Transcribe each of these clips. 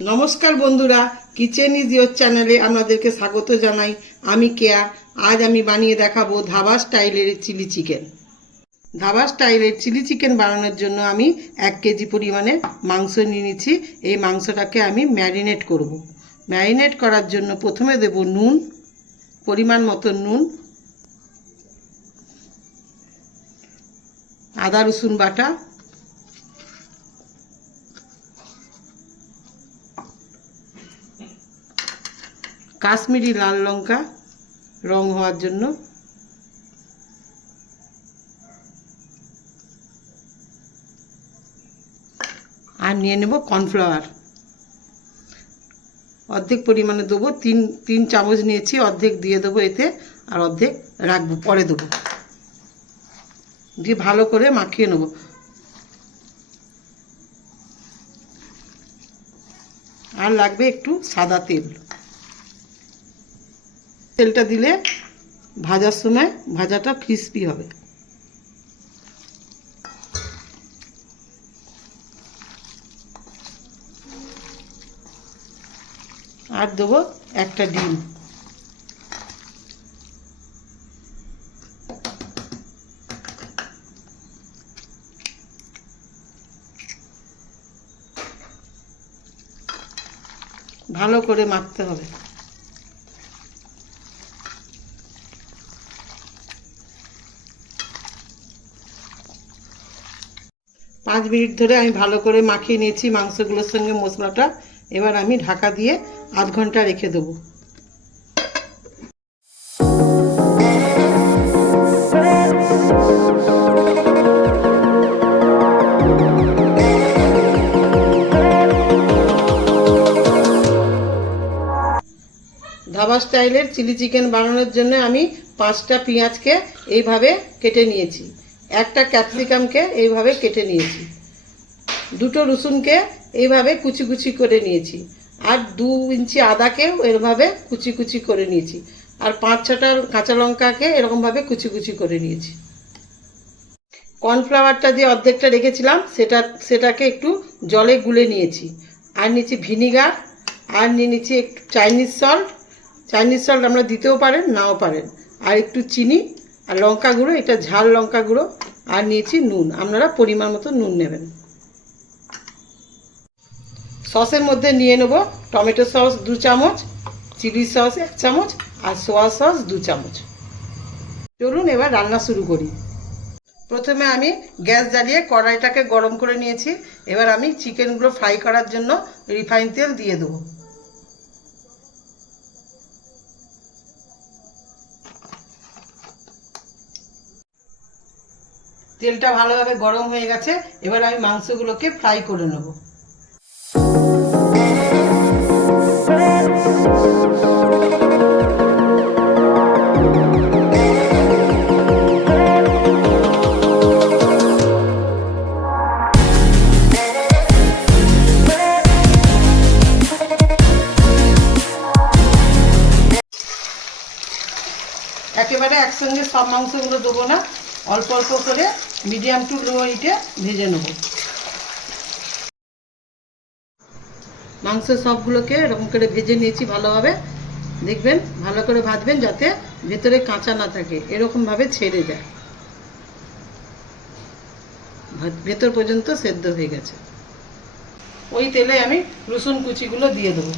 नमस्कार बंधुरा kitchen is your चैनले आपनादेरके स्वागत जानाई। आमी केया। आज आमी बानिये देखाबो धाबा स्टाइलेर चिली चिकेन। धाबा स्टाइलेर चिली चिकेन बानानोर जोन्नो आमी 1 केजी परिमाणे मांस निये निয়েছি। এই মাংসটাকে आमी मैरिनेट करब। मैरिनेट करार जोन्नो प्रथमे देब नुन, परिमाण मतो नुन, आदा रसुन बाटा, काश्मीरी लाल लंका रंग हওয়ার জন্য, আর নিয়ে নেব কর্নফ্লাওয়ার। অর্ধেক পরিমাণে দেবো, তিন চামচ নিয়েছি, অর্ধেক দিয়ে দেবো এতে, আর অর্ধেক রাখবো, পরে দেবো। দিয়ে ভালো করে মাখিয়ে নেব। আর লাগবে একটু সাদা তেল। তেলটা দিলে ভাজার সময় ভাজাটা ক্রিস্পি হবে। আর দেবো একটা ডিম। ভালো করে মাখতে হবে। 5 মিনিট ধরে আমি ভালো করে মাখিয়ে নিয়েছি মাংসগুলোর সঙ্গে মশলাটা। এবার আমি ঢাকা দিয়ে আধ ঘন্টা রেখে দেবো। ধাবা স্টাইলের চিলি চিকেন বানানোর জন্য আমি 5টা পেঁয়াজকে এইভাবে কেটে নিয়েছি, একটা ক্যাপসিকামকে এইভাবে কেটে নিয়েছি, 2টো রসুনকে এইভাবে কুচি কুচি করে নিয়েছি, আর 2 ইঞ্চি আদাকেও এরভাবে কুচি কুচি করে নিয়েছি, আর 5-6টা কাঁচা লঙ্কাকে এরকমভাবে কুচি কুচি করে নিয়েছি। কর্নফ্লাওয়ারটা যে অর্ধেকটা রেখেছিলাম সেটাকে একটু জলে গুলে নিয়েছি, আর নিয়েছি ভিনিগার, আর নিয়ে নিয়েছি একটু চাইনিজ সল্ট আমরা দিতেও পারেন নাও পারেন, আর একটু চিনি, আর লঙ্কা গুঁড়ো, এটা ঝাল লঙ্কা গুঁড়ো, আর নিয়েছি নুন। আপনারা পরিমাণ মতো নুন নেবেন। সসের মধ্যে নিয়ে নেব টমেটো সস 2 চামচ, চিলি সস 1 চামচ, আর সোয়া সস 2 চামচ। চলুন এবার রান্না শুরু করি। প্রথমে আমি গ্যাস জ্বালিয়ে কড়াইটাকে গরম করে নিয়েছি। এবার আমি চিকেনগুলো ফ্রাই করার জন্য রিফাইন তেল দিয়ে দেবো। তেলটা ভালোভাবে গরম হয়ে গেছে। এবার আমি মাংসগুলোকে ফ্রাই করে নেব। একেবারে একসঙ্গে সব মাংসগুলো দেবো না, অল্প অল্প করে মিডিয়াম টু লো হিটে ভেজে নেব। মাংস সবগুলোকে এরকম করে ভেজে নিয়েছি ভালোভাবে। দেখবেন ভালো করে ভাজবেন যাতে ভেতরে কাঁচা না থাকে, এরকমভাবে ছেড়ে যায়, ভেতর পর্যন্ত সেদ্ধ হয়ে গেছে। ওই তেলে আমি রসুন কুচিগুলো দিয়ে দেবো।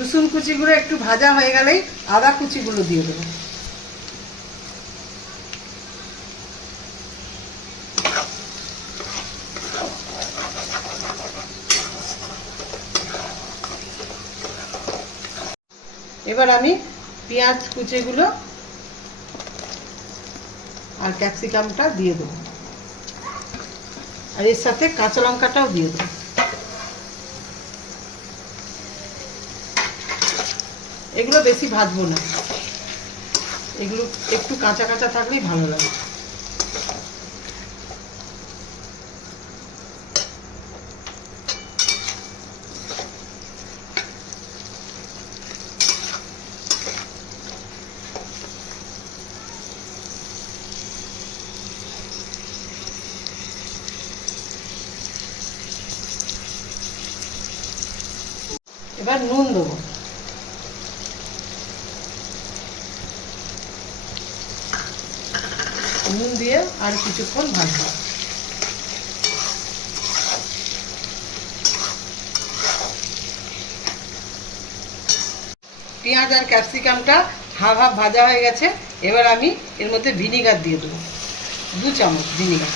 রসুন কুচিগুলো একটু ভাজা হয়ে গেলেই আদা কুচিগুলো দিয়ে দেবো। এবার আমি পেঁয়াজ কুচিগুলো আর ক্যাপসিকামটা দিয়ে দেবো, আর এর সাথে কাঁচা লঙ্কাটাও দিয়ে দেবো। এগুলো বেশি ভাজবো না, এগুলো একটু কাঁচা কাঁচা থাকলেই ভালো লাগে। এবার নুন দেবো, নুন দিয়ে আর কিছুক্ষণ ভাজবো। পেঁয়াজ আর ক্যাপসিকামটা হাফ হাফ ভাজা হয়ে গেছে। এবার আমি এর মধ্যে ভিনিগার দিয়ে দেবো, 2 চামচ ভিনিগার।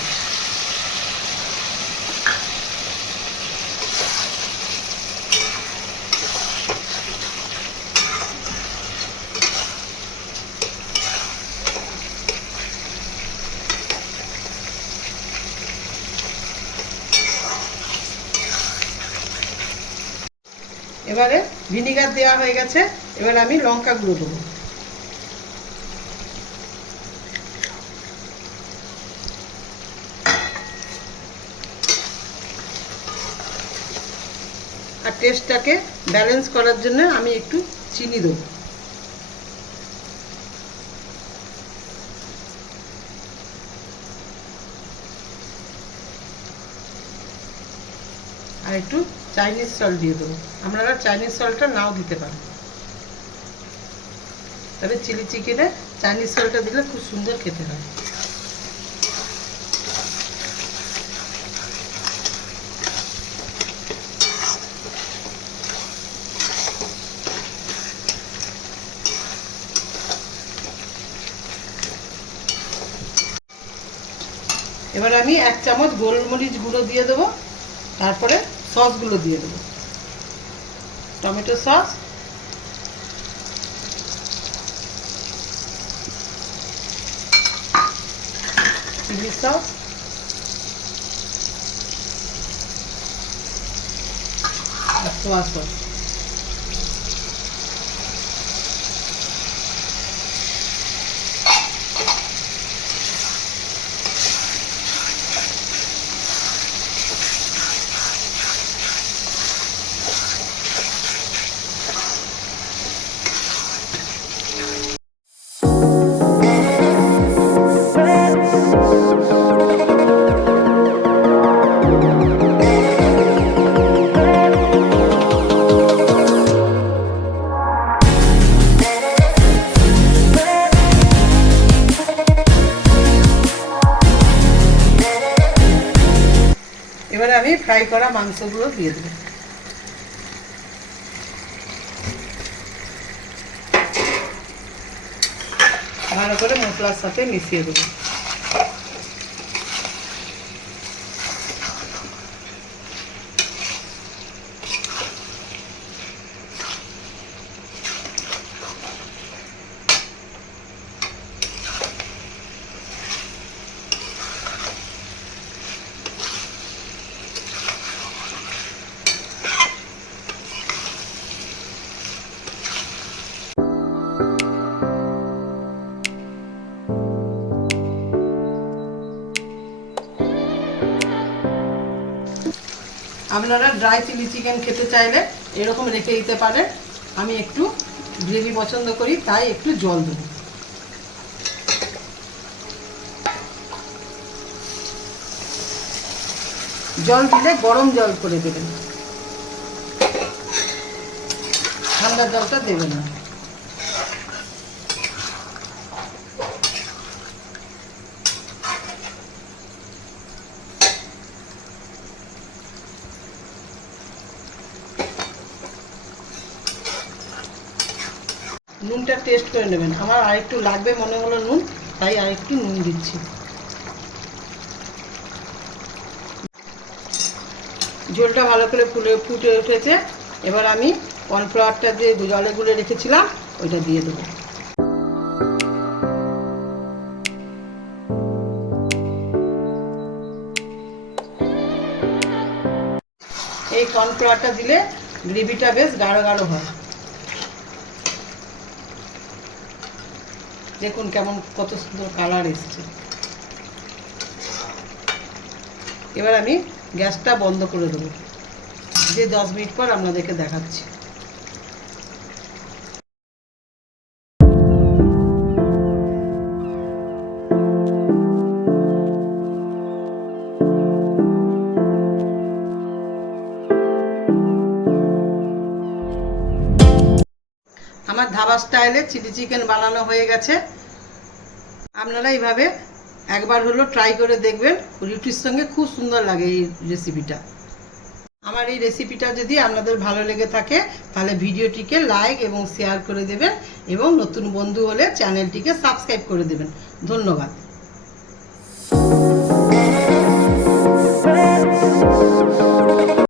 এবারে ভিনিগার দেওয়া হয়ে গেছে, এবার আমি লঙ্কা গুঁড়ো দেবো। আর টেস্টটাকে ব্যালেন্স করার জন্য আমি একটু চিনি দেবো। আর একটু চাইনিজ সল্ট দিয়ে দেবো, আপনারা চাইনিজ সল্টটা নাও দিতে পারেন, তবে চিলি চিকেনে চাইনিজ সল্টটা দিলে খুব সুন্দর খেতে হয়। এবার আমি 1 চামচ গোলমরিচ গুঁড়ো দিয়ে দেবো, তারপরে সসগুলো দিয়ে দেবো। টমেটো সস, চিলি সস, আর সোয়া সস। এবারে আমি ফ্রাই করা মাংসগুলো দিয়ে দেবো। ভালো করে মশলার সাথে মিশিয়ে দেবো। আপনারা ড্রাই চিলি চিকেন খেতে চাইলে এরকম রেখে দিতে পারেন। আমি একটু গ্রেভি পছন্দ করি, তাই একটু জল দেব। জল দিলে গরম জল করে দেবেন, ঠান্ডা জলটা দেবেন না। নুনটা টেস্ট করে নেবেন, আমার আরেকটু লাগবে মনে হলো নুন, তাই আরেকটু নুন দিচ্ছি। ঝোলটা ভালো করে ফুটে উঠেছে, এবার আমি কর্নফ্লাওয়ারটা যে জলে গুলে রেখেছিলাম ওইটা দিয়ে দেবো। এই কর্নফ্লাওয়ারটা দিলে গ্রেভিটা বেশ গাঢ় গাঢ় হয়। দেখুন কেমন কত সুন্দর কালার এসছে। এবার আমি গ্যাসটা বন্ধ করে দেবো, যে 10 মিনিট পর আপনাদেরকে দেখাচ্ছি। আমার ধাবা স্টাইলে চিলি চিকেন বানানো হয়ে গেছে। আপনারা এইভাবে একবার হলো ট্রাই করে দেখবেন, রুটির সঙ্গে খুব সুন্দর লাগে এই রেসিপিটা। আমার এই রেসিপিটা যদি আপনাদের ভালো লেগে থাকে তাহলে ভিডিওটিকে লাইক এবং শেয়ার করে দেবেন, এবং নতুন বন্ধু হলে চ্যানেলটিকে সাবস্ক্রাইব করে দেবেন। ধন্যবাদ।